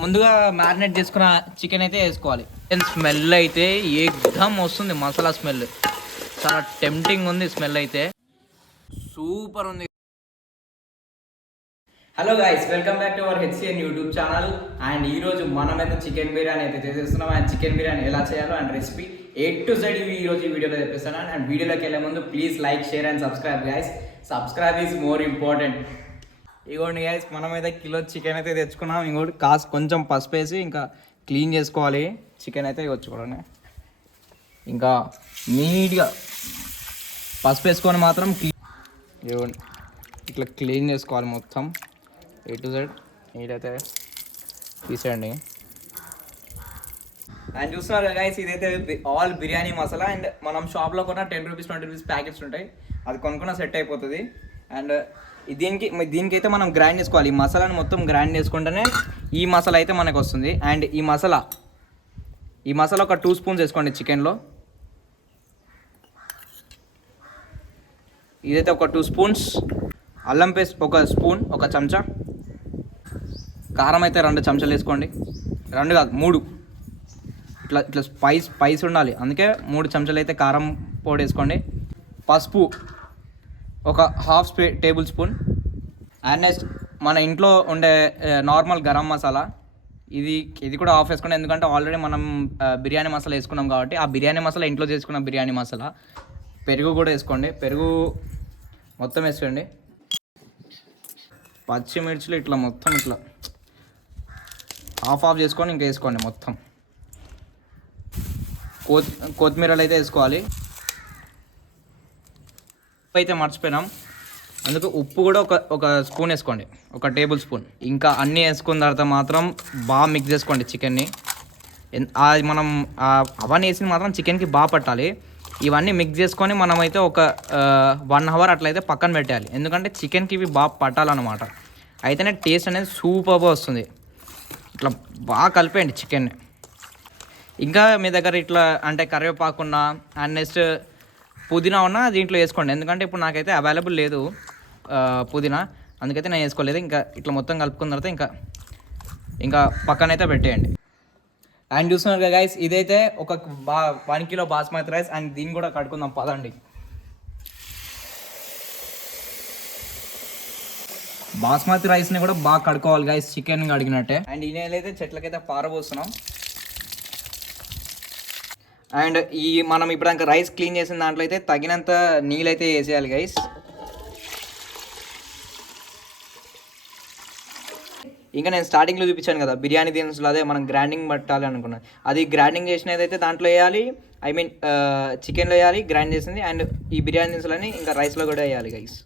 ముందుగా మ్యారినేట్ చేసుకున్న చికెన్ అయితే వేసుకోవాలి. చికెన్ స్మెల్ అయితే ఏకదమ్ వస్తుంది, మసాలా స్మెల్ చాలా టెంప్టింగ్ ఉంది. స్మెల్ అయితే సూపర్ ఉంది. Hello guys, welcome back to our HCN YouTube channel. And ఈరోజు మనమైతే చికెన్ బిర్యానీ అయితే చేసేస్తున్నాం. అండ్ చికెన్ బిర్యానీ ఎలా చేయాలో and recipe A to Z ఈరోజు ఈ వీడియోలో చెప్పేస్తాను. అండ్ వీడియోలోకి వెళ్ళే ముందు please like, share and subscribe guys. Subscribe is more important. ఇగోండి గైస్, మనమైతే కిలో చికెన్ అయితే తెచ్చుకున్నాం. ఇంకోటి కొంచెం పసుపు వేసి ఇంకా క్లీన్ చేసుకోవాలి చికెన్ అయితే. వచ్చుకోండి, ఇంకా నీట్గా పసుపు వేసుకొని మాత్రం ఇవ్వండి ఇట్లా క్లీన్ చేసుకోవాలి మొత్తం A to Z. నీటైతే తీసేయండి. అండ్ చూస్తున్నారు కదా గైస్, ఇదైతే ఆల్ బిర్యానీ మసాలా. అండ్ మనం షాప్లో కొన్న 10 రూపీస్ 20 రూపీస్ ప్యాకెట్స్ ఉంటాయి, అది కొనుక్కున్న సెట్ అయిపోతుంది. అండ్ దీనికైతే మనం గ్రైండ్ చేసుకోవాలి. ఈ మసాలాని మొత్తం గ్రైండ్ చేసుకుంటేనే ఈ మసాలా అయితే మనకు వస్తుంది. అండ్ ఈ మసాలా ఒక 2 స్పూన్స్ వేసుకోండి చికెన్లో. ఇదైతే ఒక 2 స్పూన్స్. అల్లం పేస్ట్ ఒక స్పూన్, ఒక చెంచా. కారం అయితే 2 చెంచాలు వేసుకోండి. 2 కాదు 3. ఇట్లా స్పైస్ ఉండాలి, అందుకే 3 చెంచాలు అయితే కారం పొడి వేసుకోండి. పసుపు ఒక ½ టేబుల్ స్పూన్. అండ్ నెక్స్ట్ మన ఇంట్లో ఉండే నార్మల్ గరం మసాలా, ఇది కూడా ఆఫ్ వేసుకోండి. ఎందుకంటే ఆల్రెడీ మనం బిర్యానీ మసాలా వేసుకున్నాం కాబట్టి ఆ బిర్యానీ మసాలా ఇంట్లో చేసుకున్న బిర్యానీ మసాలా. పెరుగు కూడా వేసుకోండి, పెరుగు మొత్తం వేసుకోండి. పచ్చిమిర్చిలు ఇట్లా మొత్తం ఇట్లా ఆఫ్ చేసుకొని ఇంకా వేసుకోండి మొత్తం. కొత్తిమీరలు అయితే వేసుకోవాలి. ఉప్పు అయితే మర్చిపోయినాం, అందుకు ఉప్పు కూడా ఒక స్పూన్ వేసుకోండి, ఒక టేబుల్ స్పూన్. ఇంకా అన్నీ వేసుకున్న తర్వాత మాత్రం బాగా మిక్స్ చేసుకోండి చికెన్ని. అది మనం అవన్నీ వేసిన మాత్రం చికెన్కి బాగా పట్టాలి. ఇవన్నీ మిక్స్ చేసుకొని మనమైతే ఒక 1 అవర్ అట్లయితే పక్కన పెట్టాలి. ఎందుకంటే చికెన్కి ఇవి బాగా పట్టాలన్నమాట. అయితేనే టేస్ట్ అనేది సూపర్గా వస్తుంది. ఇట్లా బాగా కలిపేయండి చికెన్ని. ఇంకా మీ దగ్గర ఇట్లా అంటే కరివేపాకున్నా అండ్ నెక్స్ట్ పుదీనా ఉన్నా దీంట్లో వేసుకోండి. ఎందుకంటే ఇప్పుడు నాకైతే అవైలబుల్ లేదు పుదీనా, అందుకైతే నేను వేసుకోలేదు. ఇంకా ఇట్లా మొత్తం కలుపుకున్న తర్వాత ఇంకా పక్కనైతే పెట్టేయండి. అండ్ చూస్తున్నారు కదా గైస్, ఇదైతే ఒక 1 కిలో బాస్మతి రైస్. అండ్ దీన్ని కూడా కడుక్కుందాం పదండి. బాస్మతి రైస్ని కూడా బాగా కడుక్కోవాలి గైస్, చికెన్ కడిగినట్టే. అండ్ ఈ నీళ్ళైతే చెట్లకైతే పారబోస్తున్నాం. అండ్ మనం ఇప్పుడు రైస్ క్లీన్ చేసిన దాంట్లో అయితే తగినంత నీళ్ళైతే వేసేయాలి గైస్. ఇంకా నేను స్టార్టింగ్లో చూపించాను కదా బిర్యానీ దినుసులు, అదే మనం గ్రైండింగ్ పట్టాలి అనుకున్నాను. అది గ్రైండింగ్ చేసినది అయితే దాంట్లో వేయాలి, చికెన్లో వేయాలి గ్రైండ్ చేసింది. అండ్ ఈ బిర్యానీ దినుసులని ఇంకా రైస్లో కూడా వేయాలి గైస్.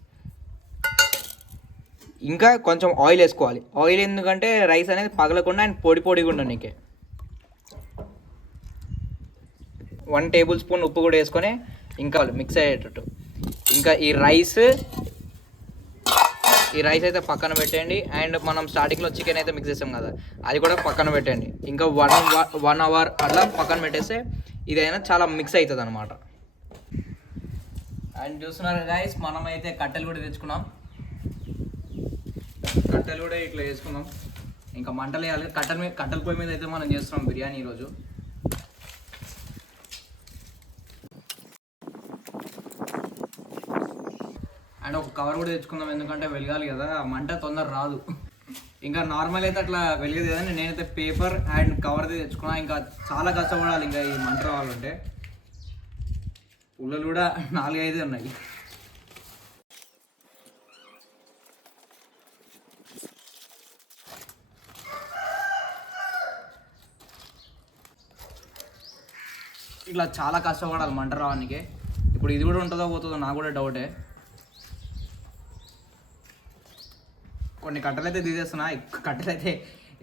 ఇంకా కొంచెం ఆయిల్ వేసుకోవాలి. ఆయిల్ ఎందుకంటే రైస్ అనేది పగలకుండా అండ్ పొడిగా ఉండడానికి. 1 టేబుల్ స్పూన్ ఉప్పు కూడా వేసుకొని ఇంకా మిక్స్ అయ్యేటట్టు. ఇంకా ఈ రైస్ అయితే పక్కన పెట్టండి. అండ్ మనం స్టార్టింగ్లో చికెన్ అయితే మిక్స్ చేసాం కదా, అది కూడా పక్కన పెట్టండి. ఇంకా 1 అవర్ అట్లా పక్కన పెట్టేస్తే ఇదైనా చాలా మిక్స్ అవుతుంది అనమాట. అండ్ చూస్తున్నారు గైస్, మనమైతే కట్టెలు కూడా తెచ్చుకున్నాం. కట్టెలు కూడా ఇట్లా వేసుకున్నాం. ఇంకా మంటలు వేయాలి. కట్టెల పొయ్యి మీద అయితే మనం చేస్తున్నాం బిర్యానీ ఈరోజు. అండ్ ఒక కవర్ కూడా తెచ్చుకుందాం, ఎందుకంటే వెలగాలి కదా, మంట తొందర రాదు. ఇంకా నార్మల్ అయితే అట్లా వెలిగదు కదా, నేనైతే పేపర్ అండ్ కవర్ అయితే తెచ్చుకున్నా. ఇంకా చాలా కష్టపడాలి ఇంకా ఈ మంట రావాలంటే. పుల్లలు కూడా 4-5 ఉన్నాయి. ఇట్లా చాలా కష్టపడాలి మంట రావడానికి. ఇప్పుడు ఇది కూడా ఉంటుందో పోతుందో నాకు కూడా డౌటే. కొన్ని కట్టెలు అయితే తీసేస్తున్నా, కట్టెలు అయితే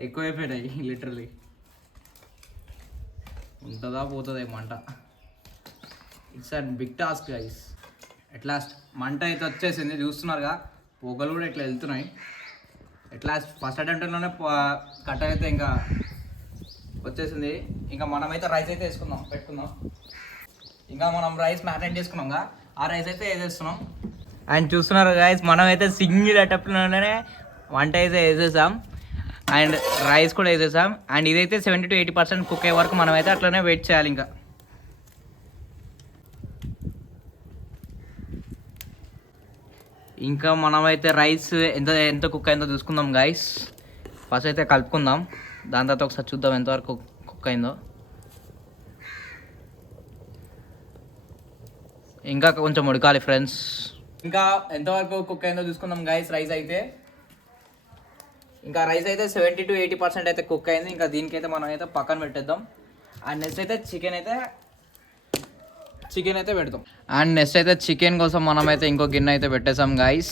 ఎక్కువైపోయినాయి లిటరలీ. ఉంటుందా పోతుందా మంట. It's a big task guys. At last మంట అయితే వచ్చేసింది, చూస్తున్నారుగా పొగలు కూడా ఇట్లా వెళ్తున్నాయి. ఎట్లాస్ట్ ఫస్ట్ అటెంప్ట్లోనే కట్టెలు అయితే ఇంకా వచ్చేసింది. ఇంకా మనమైతే రైస్ అయితే పెట్టుకుందాం. ఇంకా మనం రైస్ మ్యారినేట్ చేసుకున్నాంగా, ఆ రైస్ అయితే వేసేస్తున్నాం. అండ్ చూస్తున్నారు గైస్, మనమైతే సింగిల్ అటెంప్ట్లోనే వంట అయితే వేసేసాం. అండ్ రైస్ కూడా వేసేసాం. అండ్ ఇదైతే 70 to 80% కుక్ అయ్యే వరకు మనమైతే అట్లనే వెయిట్ చేయాలి. ఇంకా మనమైతే రైస్ ఎంత ఎంత కుక్ అయిందో చూసుకుందాం గైస్. ఫస్ట్ అయితే కలుపుకుందాం, దాని తర్వాత ఒకసారి చూద్దాం ఎంతవరకు కుక్ అయిందో. ఇంకా కొంచెం ఉడకాలి ఫ్రెండ్స్. ఇంకా ఎంతవరకు కుక్ అయిందో చూసుకుందాం గైస్. రైస్ అయితే 70 to 80% అయితే కుక్ అయింది. ఇంకా దీనికైతే మనం అయితే పక్కన పెట్టేద్దాం. అండ్ నెక్స్ట్ అయితే చికెన్ అయితే పెడతాం. అండ్ నెక్స్ట్ అయితే చికెన్ కోసం మనమైతే ఇంకో గిన్నె అయితే పెట్టేసాం గైస్.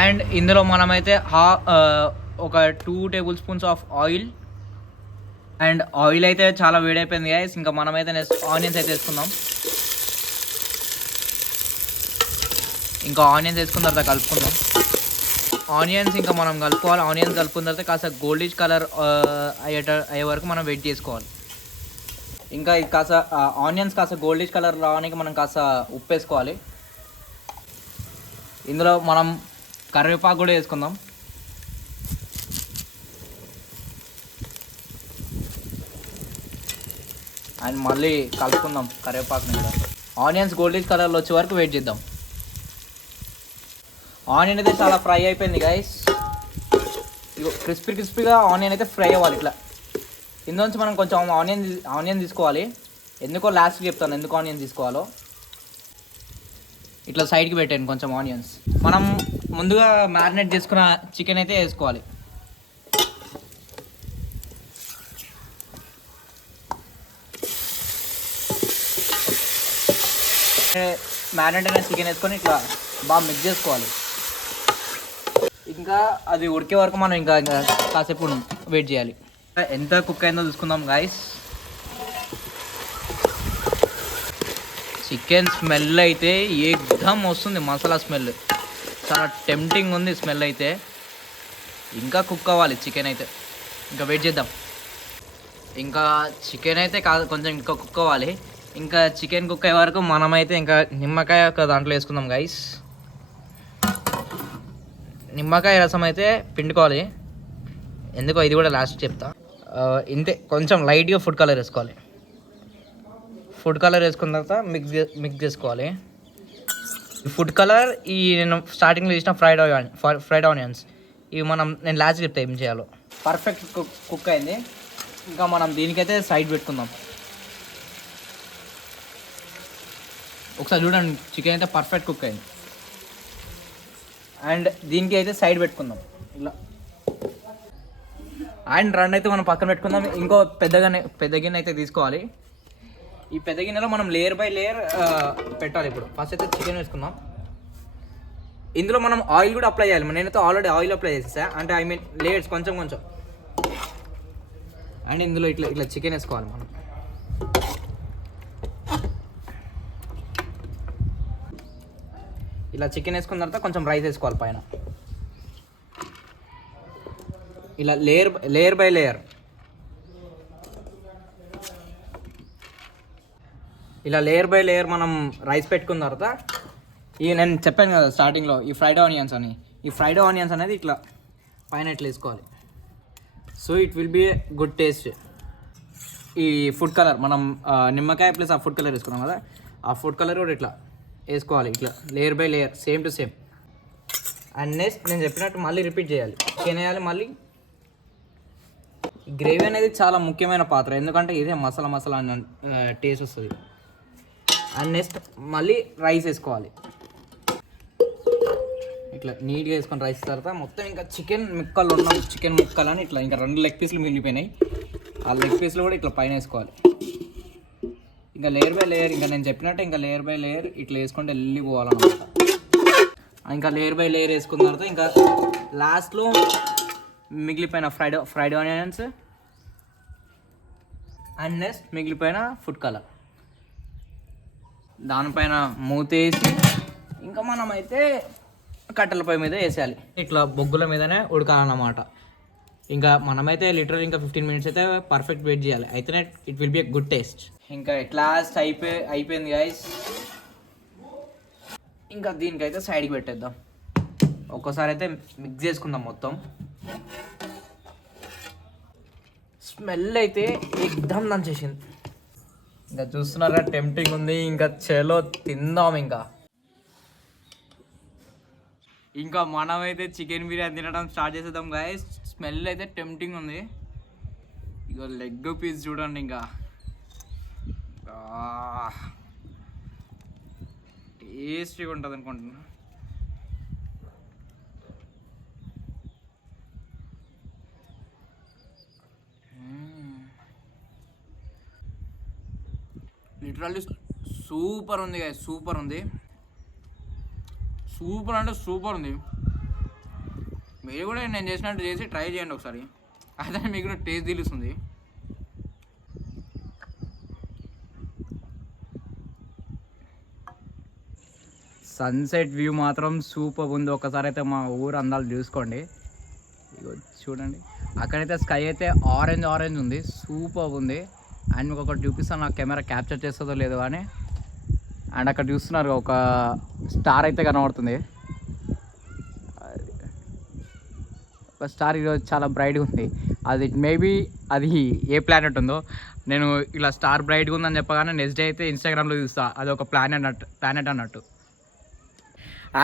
అండ్ ఇందులో మనమైతే ఒక 2 tablespoons of oil. And oil అయితే చాలా వేడైపోయింది గైస్. ఇంకా మనమైతే నెక్స్ట్ ఆనియన్స్ అయితే వేసుకుందాం. ఇంకా ఆనియన్స్ వేసుకున్న తర్వాత కలుపుకుందాం. ఆనియన్స్ ఇంకా మనం కలుపుకోవాలి. ఆనియన్స్ కలుపుకున్న తర్వాత కాస్త గోల్డిష్ కలర్ అయ్యే వరకు మనం వెయిట్ చేసుకోవాలి. ఇంకా కాస్త ఆనియన్స్ కాస్త గోల్డిష్ కలర్ రావడానికి మనం కాస్త ఉప్పు వేసుకోవాలి. ఇందులో మనం కరివేపాకు కూడా వేసుకుందాం. అండ్ మళ్ళీ కలుపుకుందాం కరివేపాకుని కూడా. ఆనియన్స్ గోల్డిష్ కలర్లో వచ్చే వరకు వెయిట్ చేద్దాం. ఆనియన్ అయితే చాలా ఫ్రై అయిపోయింది గైస్. ఇగో క్రిస్పీగా ఆనియన్ అయితే ఫ్రై అవ్వాలి ఇట్లా. ఇందులోంచి మనం కొంచెం ఆనియన్ తీసుకోవాలి. ఎందుకో లాస్ట్కి చెప్తాను ఎందుకు ఆనియన్ తీసుకోవాలో. ఇట్లా సైడ్కి పెట్టాను కొంచెం ఆనియన్స్. మనం ముందుగా మ్యారినేట్ చేసుకున్న చికెన్ అయితే వేసుకోవాలి. మ్యారినేట్ అయిన చికెన్ వేసుకొని ఇట్లా బాగా మిక్స్ చేసుకోవాలి. ఇంకా అది ఉడికే వరకు మనం ఇంకా కాసేపు వెయిట్ చేయాలి. ఎంత కుక్ అయిందో చూసుకుందాం గాయస్. చికెన్ స్మెల్ అయితే ఏకదమ్ వస్తుంది, మసాలా స్మెల్ చాలా టెంప్టింగ్ ఉంది స్మెల్ అయితే. ఇంకా కుక్ అవ్వాలి చికెన్ అయితే, ఇంకా వెయిట్ చేద్దాం. ఇంకా చికెన్ అయితే కాదు కొంచెం ఇంకా కుక్ అవ్వాలి. ఇంకా చికెన్ కుక్ అయ్యే వరకు మనమైతే ఇంకా నిమ్మకాయ ఒక దాంట్లో వేసుకుందాం గైస్. నిమ్మకాయ రసం అయితే పిండుకోవాలి. ఎందుకో ఇది కూడా లాస్ట్ చెప్తా. ఇంతే కొంచెం లైట్గా ఫుడ్ కలర్ వేసుకోవాలి. ఫుడ్ కలర్ వేసుకున్న తర్వాత మిక్స్ చేసుకోవాలి. ఫుడ్ కలర్ నేను స్టార్టింగ్లో చేసిన ఫ్రైడ్ ఆనియన్స్ ఇవి నేను లాస్ట్ చెప్తా ఏం చేయాలో. పర్ఫెక్ట్ కుక్ అయింది. ఇంకా మనం దీనికైతే సైడ్ పెట్టుకుందాం. ఒకసారి చూడండి, చికెన్ అయితే పర్ఫెక్ట్ కుక్ అయింది. అండ్ దీనికి అయితే సైడ్ పెట్టుకుందాం ఇలా. అండ్ రెండు అయితే మనం పక్కన పెట్టుకుందాం. ఇంకో పెద్ద గిన్నె అయితే తీసుకోవాలి. ఈ పెద్ద గిన్నెలో మనం లేయర్ బై లేయర్ పెట్టాలి. ఇప్పుడు ఫస్ట్ అయితే చికెన్ వేసుకుందాం. ఇందులో మనం ఆయిల్ కూడా అప్లై చేయాలి. నేనైతే ఆల్రెడీ ఆయిల్ అప్లై చేసేసా, అంటే ఐ మీన్ లేయర్స్ కొంచెం. అండ్ ఇందులో ఇట్లా చికెన్ వేసుకోవాలి మనం. ఇలా చికెన్ వేసుకున్న తర్వాత కొంచెం రైస్ వేసుకోవాలి పైన. ఇలా లేయర్ బై లేయర్ ఇలా లేయర్ బై లేయర్ మనం రైస్ పెట్టుకున్న తర్వాత నేను చెప్పాను కదా స్టార్టింగ్లో ఈ ఫ్రైడ్ ఆనియన్స్ అని. ఈ ఫ్రైడ్ ఆనియన్స్ అనేది ఇట్లా పైన ఇట్లా వేసుకోవాలి. So it will be good taste. ఈ ఫుడ్ కలర్ మనం నిమ్మకాయ ప్లస్ ఆ ఫుడ్ కలర్ వేసుకున్నాం కదా, ఆ ఫుడ్ కలర్ కూడా ఇట్లా వేసుకోవాలి. ఇట్లా layer by layer same to same. And next నేను చెప్పినట్టు మళ్ళీ రిపీట్ చేయాలి. చికెన్ వేయాలి మళ్ళీ. గ్రేవీ అనేది చాలా ముఖ్యమైన పాత్ర, ఎందుకంటే ఇదే మసాలా టేస్ట్ వస్తుంది. అండ్ నెక్స్ట్ మళ్ళీ రైస్ వేసుకోవాలి. ఇట్లా నీట్గా వేసుకొని రైస్ తర్వాత మొత్తం ఇంకా చికెన్ ముక్కలు అని ఇట్లా ఇంకా 2 లెగ్ పీసులు మిగిలిపోయినాయి. ఆ లెగ్ పీసులు కూడా ఇట్లా పైన వేసుకోవాలి. ఇంకా లేయర్ బై లేయర్, ఇంకా నేను చెప్పినట్టు ఇంకా లేయర్ బై లేయర్ ఇట్లా వేసుకుంటే వెళ్ళిపోవాలన్నమాట. ఇంకా లేయర్ బై లేయర్ వేసుకున్న తర్వాత ఇంకా లాస్ట్లో మిగిలిపోయిన ఫ్రైడ్ ఆనియన్స్ అండ్ నెక్స్ట్ మిగిలిపోయిన ఫుడ్ కలర్ దానిపైన మూతేసి ఇంకా మనమైతే కట్టెల పొయ్యి మీద వేసేయాలి. ఇట్లా బొగ్గుల మీదనే ఉడకాలన్నమాట. ఇంకా మనమైతే లిటరల్ ఇంకా 15 minutes అయితే పర్ఫెక్ట్ వెయిట్ చేయాలి. అయితేనే it will be a good taste. ఇంకా లాస్ట్ అయిపోయింది గైస్. ఇంకా దీనికైతే సైడ్కి పెట్టేద్దాం. ఒక్కోసారి అయితే మిక్స్ చేసుకుందాం మొత్తం. స్మెల్ అయితే ఎగ్దమ్ దంచేసింది. ఇంకా చూస్తున్నారా టెంప్టింగ్ ఉంది. ఇంకా చలో తిందాం. ఇంకా మనమైతే చికెన్ బిర్యానీ తినడం స్టార్ట్ చేసేద్దాం గాయస్. స్మెల్ అయితే టెంప్టింగ్ ఉంది. ఇక లెగ్ పీస్ చూడండి. ఇంకా టేస్టీగా ఉంటుంది అనుకుంటున్నా. లిటరల్లీ సూపర్ ఉంది గాయస్, సూపర్ ఉంది. సూపర్ అంటే సూపర్ ఉంది. మీరు కూడా నేను చేసినట్టు చేసి ట్రై చేయండి ఒకసారి, అయితే మీకు కూడా టేస్ట్ తెలుస్తుంది. సన్సెట్ వ్యూ మాత్రం సూపర్ ఉంది. ఒకసారి అయితే మా ఊరు అందాలు చూసుకోండి. ఇగో చూడండి, అక్కడైతే స్కై అయితే ఆరెంజ్ ఉంది, సూపర్ ఉంది. అండ్ మీకు ఒకటి చూపిస్తాను, నా కెమెరా క్యాప్చర్ చేస్తుందో లేదో కానీ. అండ్ అక్కడ చూస్తున్నారు ఒక స్టార్ అయితే కనబడుతుంది. ఒక స్టార్ ఈరోజు చాలా బ్రైట్గా ఉంది. అది మేబీ అది ఏ ప్లానెట్ ఉందో. నేను ఇలా స్టార్ బ్రైట్గా ఉందని చెప్పగానే నెక్స్ట్ డే అయితే ఇన్స్టాగ్రామ్లో చూస్తాను అది ఒక ప్లానెట్ అన్నట్టు.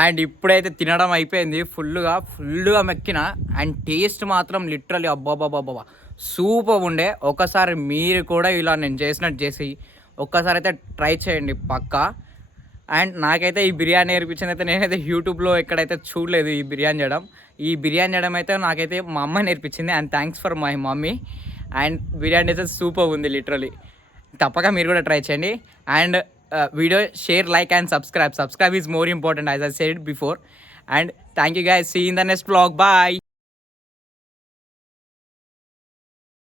అండ్ ఇప్పుడైతే తినడం అయిపోయింది. ఫుల్గా మెక్కిన. అండ్ టేస్ట్ మాత్రం లిటరల్లీ అబ్బాబాబాబా సూపర్ ఉండే. ఒకసారి మీరు కూడా ఇలా నేను చేసినట్టు చేసి ఒక్కసారి అయితే ట్రై చేయండి పక్కా. అండ్ నాకైతే ఈ బిర్యానీ నేర్పించింది అయితే నేనైతే యూట్యూబ్లో ఎక్కడైతే చూడలేదు. ఈ బిర్యానీ చేయడం అయితే నాకైతే మా అమ్మ నేర్పించింది. And thanks for my mummy. And biryani అయితే సూపర్ ఉంది లిటరల్లీ. తప్పక మీరు కూడా ట్రై చేయండి. And video, share, like and subscribe is more important, as I said before. And thank you guys, see you in the next vlog. Bye.